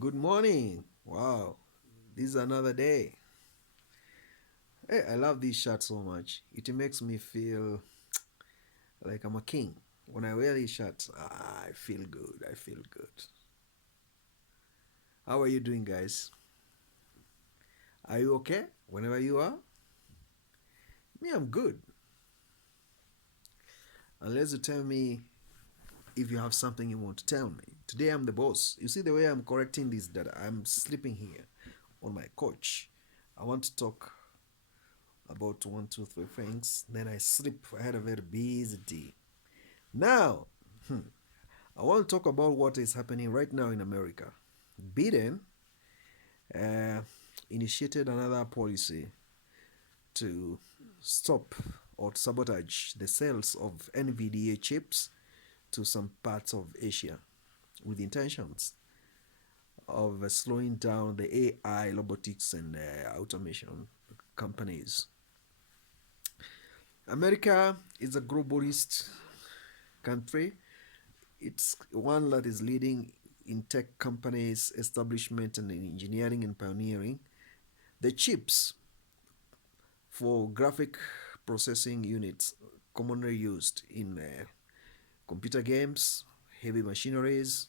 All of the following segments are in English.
Good morning. Wow, this is another day. Hey, I love this shirt so much. It makes me feel like I'm a king. When I wear this shirt, I feel good. I feel good. How are you doing, guys? Are you okay? Whenever you are? Me, I'm good. Unless you tell me if you have something you want to tell me. Today I'm the boss. You see the way I'm correcting this that I'm sleeping here on my couch. I want to talk about one, two, three things. Then I sleep. I had a very busy day. Now, I want to talk about what is happening right now in America. Biden uh, initiated another policy to stop or sabotage the sales of NVDA chips to some parts of Asia with intentions of slowing down the AI, robotics, and automation companies. America is a globalist country. It's one that is leading in tech companies, establishment, and in engineering and pioneering. The chips for graphic processing units commonly used in computer games, heavy machineries,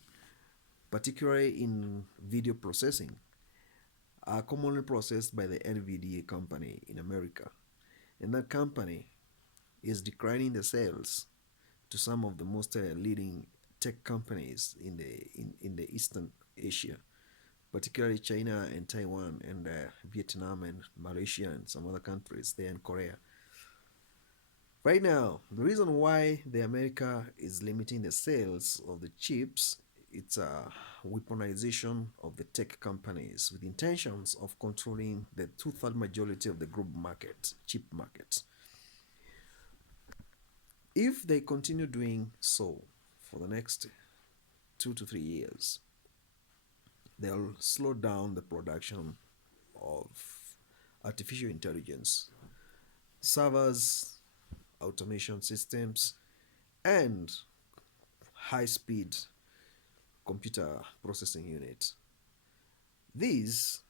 particularly in video processing, are commonly processed by the NVDA company in America. And that company is declining the sales to some of the most leading tech companies in the Eastern Asia, particularly China and Taiwan and Vietnam and Malaysia and some other countries there in Korea. Right now, the reason why the America is limiting the sales of the chips, it's a weaponization of the tech companies with intentions of controlling the two-third majority of the global market, chip market. If they continue doing so for the next 2 to 3 years, they'll slow down the production of artificial intelligence, servers, automation systems, and high speed computer processing unit. This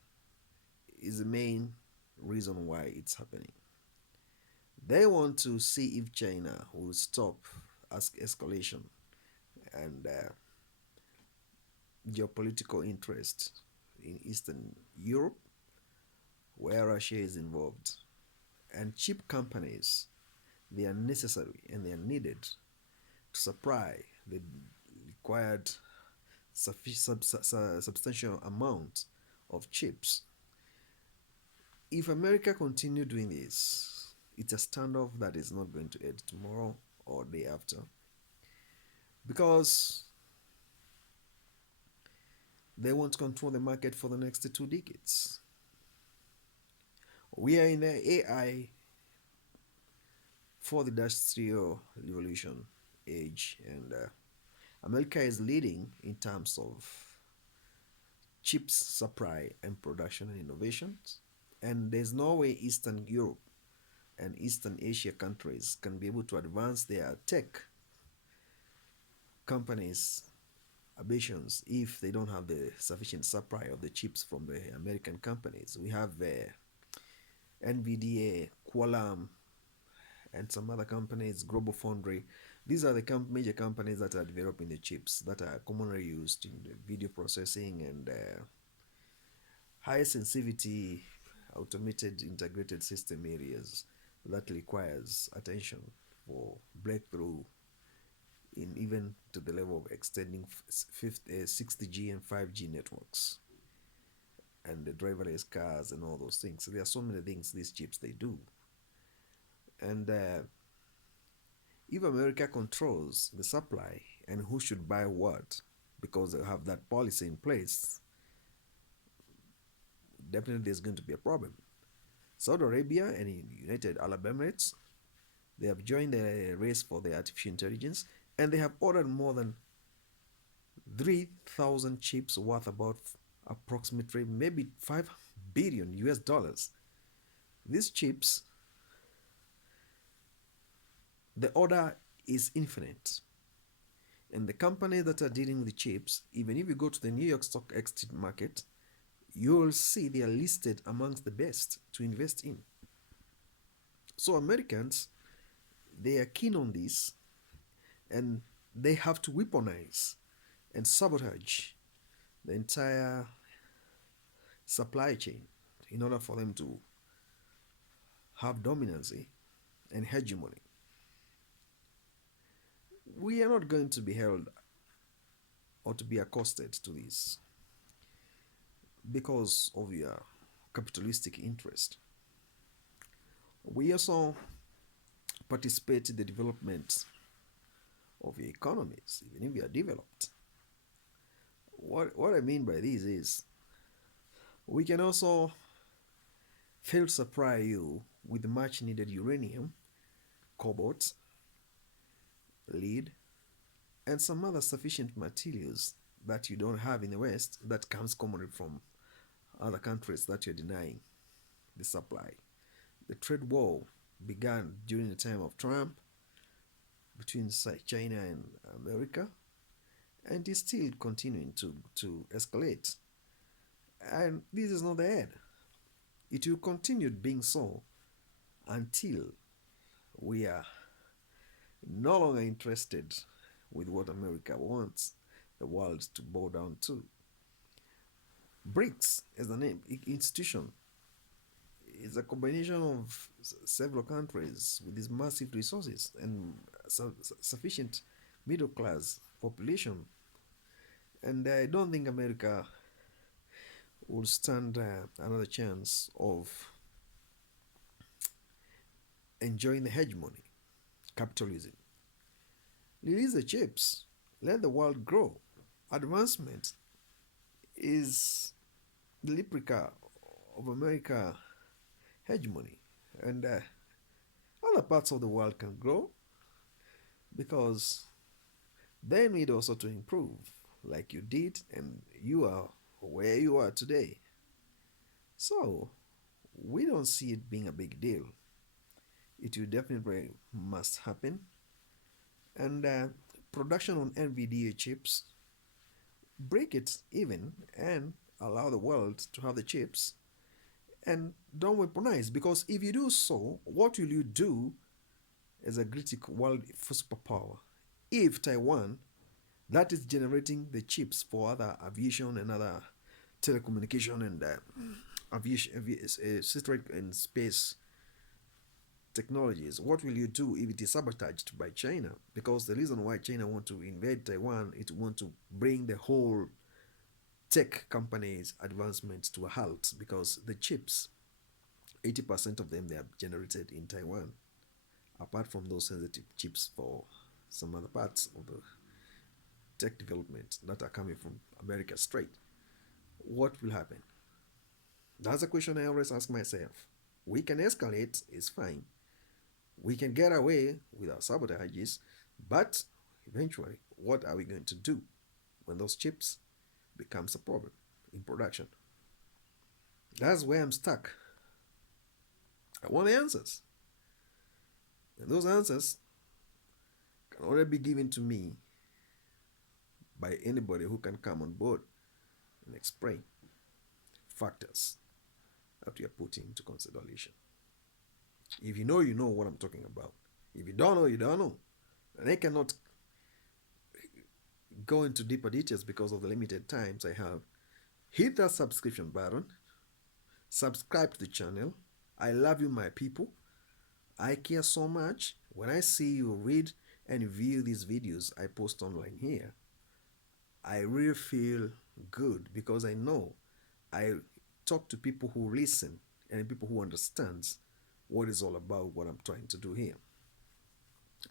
is the main reason why it's happening. They want to see if China will stop escalation and geopolitical interest in Eastern Europe, where Russia is involved. And chip companies, they are necessary and they are needed to supply the required substantial amount of chips. If America continue doing this, it's a standoff that is not going to end tomorrow or day after, because they want to control the market for the next 2 decades. We are in the AI for the industrial revolution age, and America is leading in terms of chips supply and production and innovations. And there's no way Eastern Europe and Eastern Asia countries can be able to advance their tech companies' ambitions if they don't have the sufficient supply of the chips from the American companies. We have NVDA, Qualcomm, and some other companies, Global Foundry. These are the major companies that are developing the chips that are commonly used in the video processing and high sensitivity automated integrated system areas that requires attention for breakthrough in even to the level of extending 60G and 5G networks and the driverless cars and all those things. So there are so many things these chips they do. And if America controls the supply and who should buy what, because they have that policy in place, definitely there's going to be a problem. Saudi Arabia and United Arab Emirates, they have joined the race for the artificial intelligence, and they have ordered more than 3,000 chips worth about approximately maybe 5 billion US dollars. These chips, the order is infinite. And the companies that are dealing with the chips, even if you go to the New York Stock Exchange market, you will see they are listed amongst the best to invest in. So Americans, they are keen on this, and they have to weaponize and sabotage the entire supply chain in order for them to have dominancy and hegemony. We are not going to be held or to be accosted to this because of your capitalistic interest. We also participate in the development of your economies, even if you are developed. What I mean by this is we can also field supply you with much needed uranium, cobalt, lead, and some other sufficient materials that you don't have in the West that comes commonly from other countries that you're denying the supply. The trade war began during the time of Trump between China and America, and is still continuing to escalate. And this is not the end. It will continue being so until we are no longer interested with what America wants the world to bow down to. BRICS is the name, institution. It's a combination of several countries with these massive resources and sufficient middle class population. And I don't think America will stand another chance of enjoying the hegemony, capitalism. Release the chips, let the world grow. Advancement is the replica of America hegemony, and other parts of the world can grow because they need also to improve like you did, and you are where you are today. So we don't see it being a big deal. It will definitely must happen, and production on NVDA chips, break it even and allow the world to have the chips, and don't weaponize, because if you do so, what will you do as a great world superpower if Taiwan, that is generating the chips for other aviation and other telecommunication and aviation, satellite and space technologies, what will you do if it is sabotaged by China? Because the reason why China want to invade Taiwan is to want to bring the whole tech companies advancement to a halt, because the chips, 80% of them, they are generated in Taiwan, apart from those sensitive chips for some other parts of the tech development that are coming from America straight. What will happen? That's a question I always ask myself. We can escalate, it's fine. We can get away with our sabotages, but eventually, what are we going to do when those chips becomes a problem in production? That's where I'm stuck. I want the answers. And those answers can only be given to me by anybody who can come on board and explain factors that we are putting into consideration. If you know, you know what I'm talking about. If you don't know, you don't know. And I cannot go into deeper details because of the limited times I have. Hit that subscription button. Subscribe to the channel. I love you, my people. I care so much. When I see you read and view these videos I post online here, I really feel good, because I know I talk to people who listen and people who understands what is all about, what I'm trying to do here.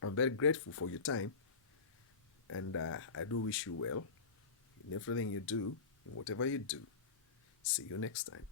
I'm very grateful for your time, and I do wish you well in everything you do, in whatever you do. See you next time.